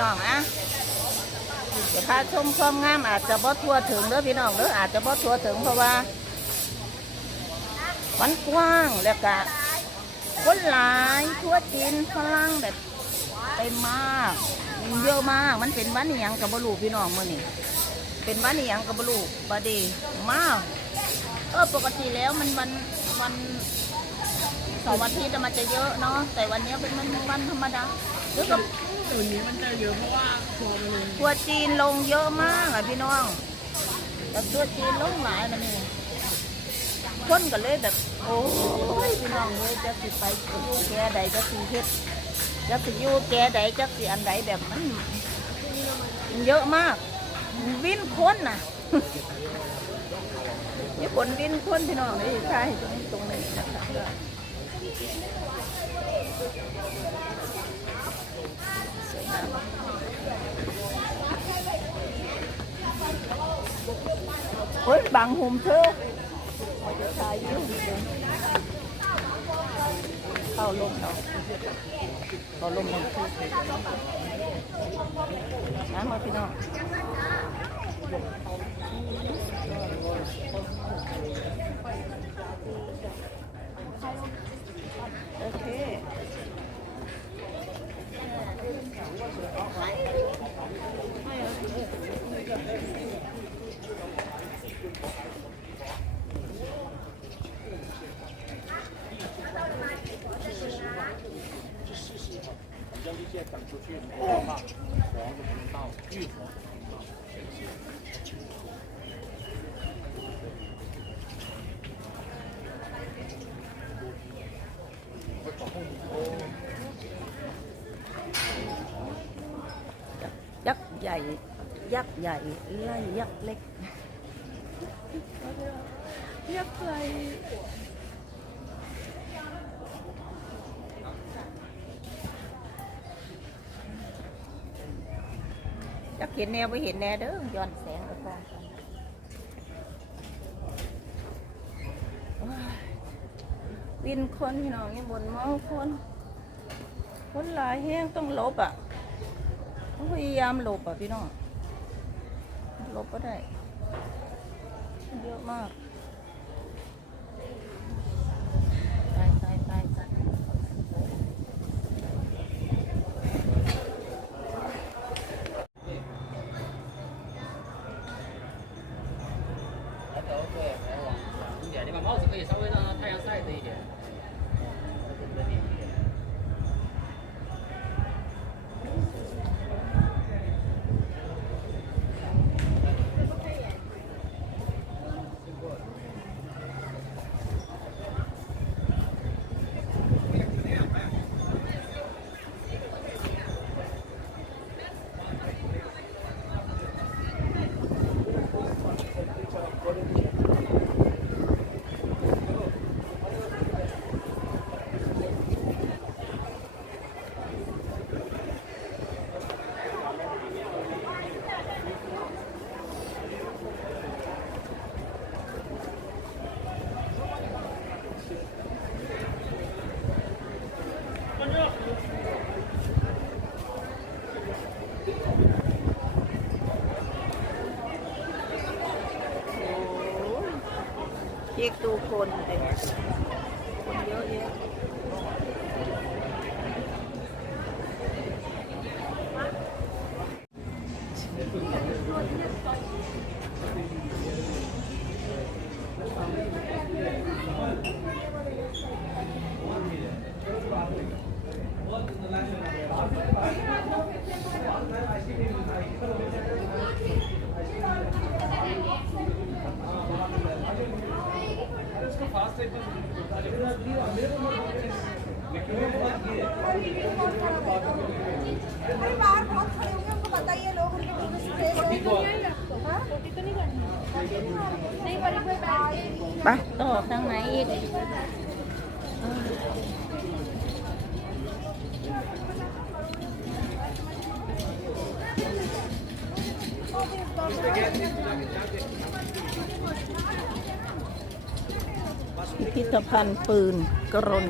น้องอะเดี๋ยวพาชมความงามอาจจะบ่ทั่วถึงเด้อพี่น้องเด้ออาจจะบ่ทั่วถึงเพราะว่ามันกว้างแล้วก็คนหลายทั่วจีนฝรั่งแบบเต็มมากเยอะมากมันเป็นวันอีหยังกับบลูพี่น้องมื่อนี่เป็นวันอีหยังกับบลูบาดีมากเออปกติแล้วมันวันวันสาร์อาทิตย์อะมันจะเยอะเนาะแต่วันนี้เป็นวันวันธรรมดา เดี๋ยวกับวันนี้มันจะเยอะเพราะว่าโชว์มันลงทัวร์จีนลงเยอะมากอะพี่น้องแบบทัวร์จีนลงหลายมันนี่คนก็เลยแบบ โอ้ยพี่น้องเลยจะสิไปยู่แกใดจะสิเฮ็ดจะสิยู่แกใดจะสิอันใดแบบมันเยอะมาก วินคนน่ะนี่คนวินคนพี่น้องนี่ใช่ตรงนี้ตรงนี้นะคะสวยงาม เฮ้ย บังหุมเธอเรายยุ่งเข้าลมเราเข้าลมมันคือน้ำมาพี่น้องโอเค ใหญ่ ยักษ์ใหญ่ไล่ยักษ์เล็ก ยักษ์ใหญ่ยักษ์เห็นแนวไปเห็นแนวเด้อย้อนแสงกระฟองกันวินคนพี่น้องนี่บนเมาคน คนหลายแห้งต้องลบอะ พยายามหลบอะพี่น้องหลบก็ได้ เยอะมาก นอะไรเงี้ย ไปต่อทางไหนอีกพิพิธภัณฑ์ปืนกรน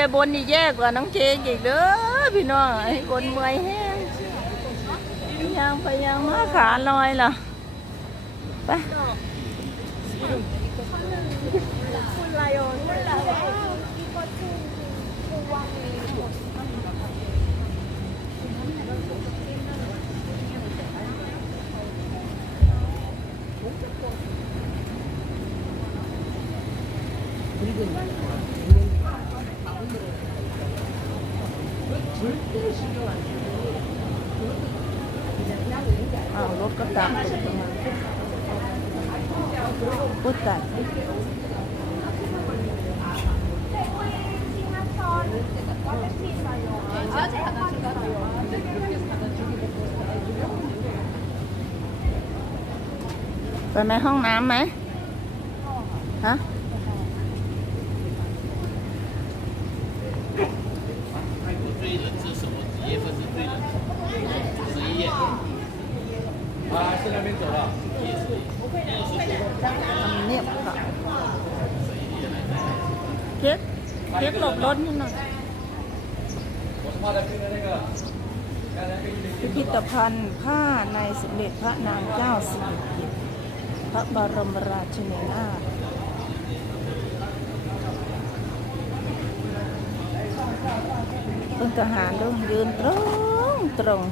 ยายบนนี่แย่กว่าน้องเจงอีกเด้อพี่น้องไอ้บนเมื่อยแห้งยังไปยังมาขาลอยล่ะไป อ้าวรถก็ตามติดมาปุ๊บตัดไปไหมห้ เียกหลบรถนิดหน่อยพิพิธภัณฑ์ผ้าในสมเด็จพระนางเจ้าสิริกิติ์พระบรมราชินีนาถคุณทหารต้องยืนตรงตรง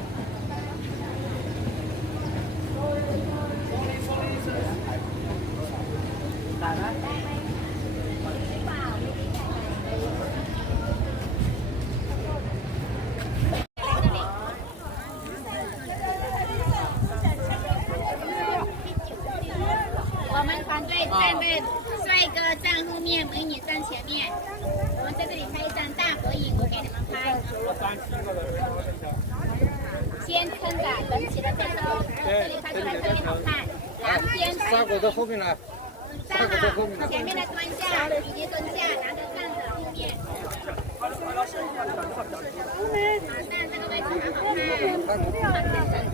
先撑着，等起了再说。这里拍出来特别好看。然后先沙果在后面了。站好，前面的蹲下，以及蹲下，然后站着后面。好，那这个位置很好看。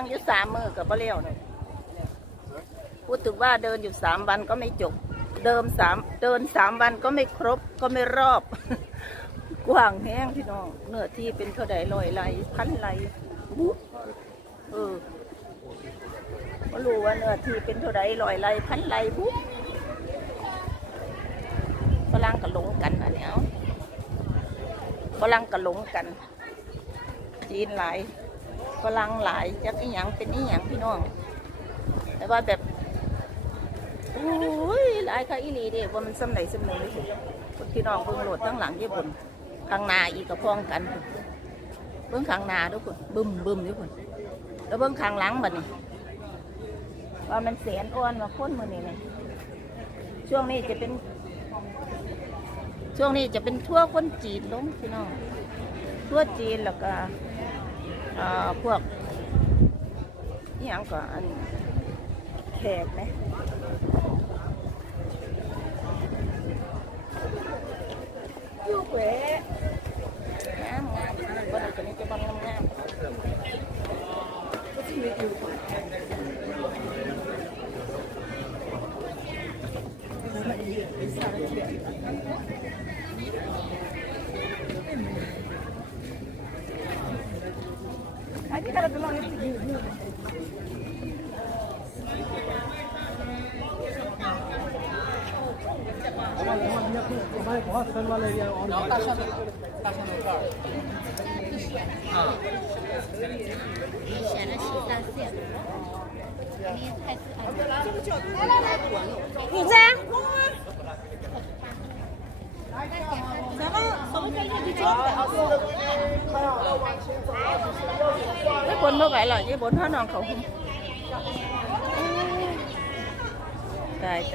ย่งอยู่สามมือกับบ่เลี้ยวเลยพูดถึงว่าเดินอยู่สามวันก็ไม่จบ เดิมสามเดินสามวันก็ไม่ครบก็ไม่รอบ กว้างแห้งพี่น้องเนื้อที่เป็นเท่าใดลอยไรพันไรบุ๊เออก็รู้ว่าเนื้อที่เป็นเท่าใดลอยไรพันไรบุ๊ฝรั่งก็หลงกันอันเนี้ยเอาฝรั่งก็หลงกัน จีนหลาย ฝรั่งหลายจักอีหยังเป็นอีหยังพี่น้อง แต่ว่าแบบโอ้ยหลายค่ะอีหลีเด้ว่ามันสำไหนสำหนึ่งเลยสิคนพี่น้องเบิ่งโหลดทั้งหลังญี่ปุ่นข้างหน้าอีกกระพ้องกันพุ่นเบิ่งข้างหน้าด้วยคุณบึ้มบึมด้วยคุณแล้วเบิ่งข้างหลังบัดนี้ว่ามันเสียนอ่อนมาค้นมือนี่เลยช่วงนี้จะเป็น ช่วงนี้จะเป็นทั่วคนจีนลงพี่น้องทั่วจีนแล้วก็ พวกอย่างก่อนแขกไหมยูเก๋ 然后大厦那大厦那块儿，啊，选了十三线，肯定太自然。来来来，你在？咱们咱们在这里装的。这本都改了，这本他弄口红。对对。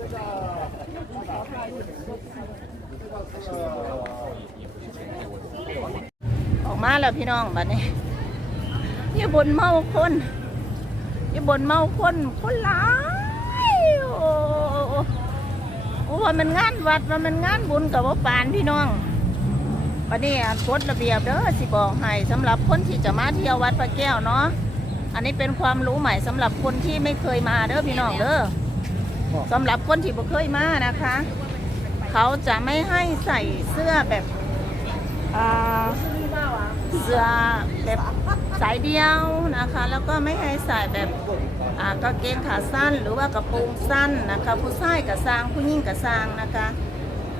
อองเขาตายตายออกมาแล้วพี่น้องบัดนี้ยี่บนเมาคนยี่บนเมาคนคนหลายโอ้โอ้ว่ามันงานวัดว่ามันงานบุญกับว่าปานพี่น้องบัดนี้อะกฎระเบียบเด้อสิบอกให้สำหรับคนที่จะมาเที่ยววัดพระแก้วเนาะอันนี้เป็นความรู้ใหม่สำหรับคนที่ไม่เคยมาเด้อพี่น้องเด้อ สำหรับคนที่บ่เคยมานะคะ เขาจะไม่ให้ใส่เสื้อแบบเสื้อแบบสายเดียวนะคะ แล้วก็ไม่ให้ใส่แบบกางเกงขาสั้นหรือว่ากระโปรงสั้นนะคะ ผู้ชายกับซางผู้หญิงกับซางนะคะ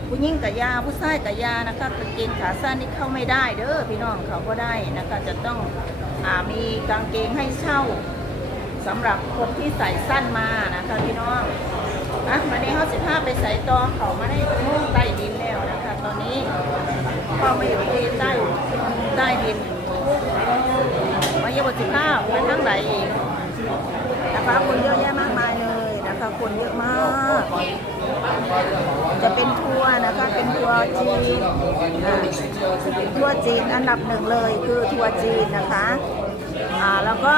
ผู้หญิงกับยาผู้ชายกับยานะคะกางเกงขาสั้นนี่เข้าไม่ได้เด้อพี่น้องเขาก็ได้นะคะ จะต้องอมีกางเกงให้เช่า สำหรับคนที่ใส่สั้นมานะคะพี่น้องอะมาในห้องสิบห้าไปใส่ตอเขามาได้มุ่งใต้ดินแล้วนะคะ ตอนนี้ก็มาอยู่ที่ใต้ใต้ดินมาเยอะกว่าสิบห้าไปทั้งไหนอีกนะคะคนเยอะแยะมากมายเลยนะคะคนเยอะมาก จะเป็นทัวร์นะคะเป็นทัวร์จีนทัวร์จีนอันดับหนึ่งเลยคือทัวร์จีนนะคะอ่าแล้วก็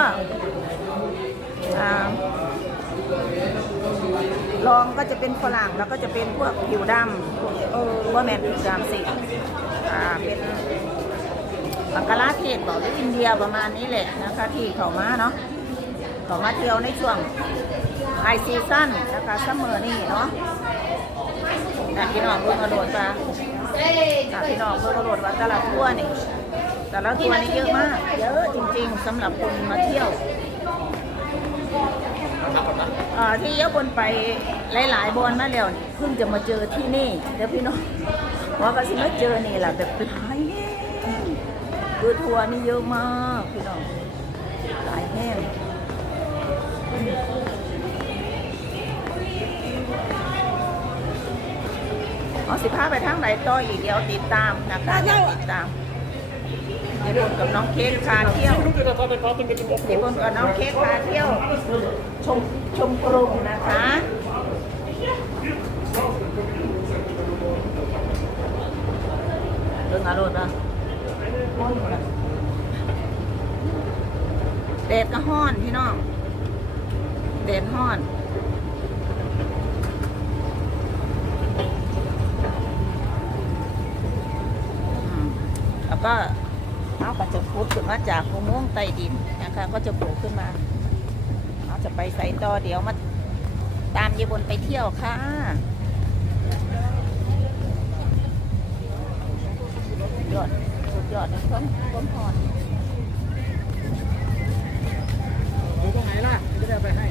รองก็จะเป็นฝรั่งแล้วก็จะเป็นพวกผิวดำเออว่าแมนผิวดำสิอ่าเป็นบังกลาเทศบอกหรืออินเดียประมาณนี้แหละนะคะที่เขามาเนาะเขามาเที่ยวในช่วงไฮซีซั่นนะคะซัมเมอร์นี่เนาะพี่น้องเพิ่งกระโดดมาอะพี่น้องเพิ่งกระโดดว่าแต่ละทัวนี่แต่ละทัวนี่เยอะมาก เยอะจริง ๆสำหรับคนมาเที่ยว ที่เยอะบนไปหลาย ๆบอลมาแล้วนี่เพิ่งจะมาเจอที่นี่เดี๋ยวพี่น้องว่าก็สิมาเจอนี่แหละแบบหลายแห้งคือทัวร์นี่เยอะมากพี่น้องหลายแห้งเอาสิพาไปทางไหนต่ออีกเดี๋ยวติดตามนะคะเดี๋ยวติดตาม เดี๋ยวบนกับน้องเค้กพาเที่ยวเดี๋ยวบนกับน้องเค้กพาเที่ยว ชมชมกรุงนะคะเรื่องอารมณ์นะเดดก็ห้อนพี่น้องเดดห้อนอืมแล้วก็าก็จะพุดขึ้นมาจากอุโมงค์ใต้ดินนะคะก็จะโผล่ขึ้นมาเราจะไปใส่ต่อเดี๋ยวมาตามยายบนไปเที่ยวค่ะสุดยอดสุดยอดเลยคนคนพอนดูตรงไหนล่ะจะได้ไปให้